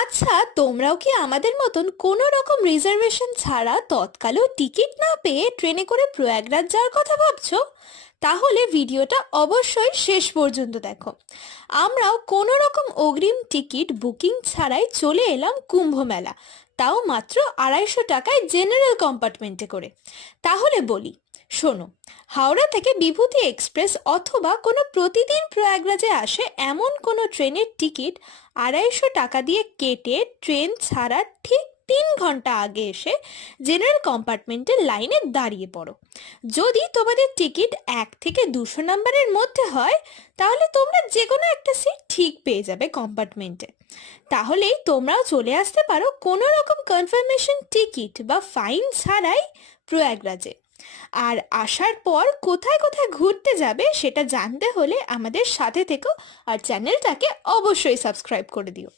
আচ্ছা, তোমরাও কি আমাদের মতন কোনো রকম রিজার্ভেশন ছাড়া তৎকালেও টিকিট না পেয়ে ট্রেনে করে প্রয়াগরাজ যাওয়ার কথা ভাবছো? তাহলে ভিডিওটা অবশ্যই শেষ পর্যন্ত দেখো। আমরাও কোনো রকম অগ্রিম টিকিট বুকিং ছাড়াই চলে এলাম কুম্ভ মেলা, তাও মাত্র 250 টাকায় জেনারেল কম্পার্টমেন্টে করে। তাহলে বলি, শোনো, হাওড়া থেকে বিভূতি এক্সপ্রেস অথবা কোনো প্রতিদিন প্রয়াগরাজে আসে এমন কোনো ট্রেনের টিকিট 250 টাকা দিয়ে কেটে ট্রেন ছাড়ার ঠিক 3 ঘন্টা আগে এসে জেনারেল কম্পার্টমেন্টের লাইনে দাঁড়িয়ে পড়ো। যদি তোমাদের টিকিট 1 থেকে 200 নম্বরের মধ্যে হয়, তাহলে তোমরা যে কোনো একটা সিট ঠিক পেয়ে যাবে কম্পার্টমেন্টে। তাহলেই তোমরাও চলে আসতে পারো কোনো রকম কনফার্মেশন টিকিট বা ফাইন ছাড়াই প্রয়াগরাজে। আর আসার পর কোথায় কোথায় ঘুরতে যাবে সেটা জানতে হলে আমাদের সাথে থেকো, আর চ্যানেলটাকে অবশ্যই সাবস্ক্রাইব করে দিও।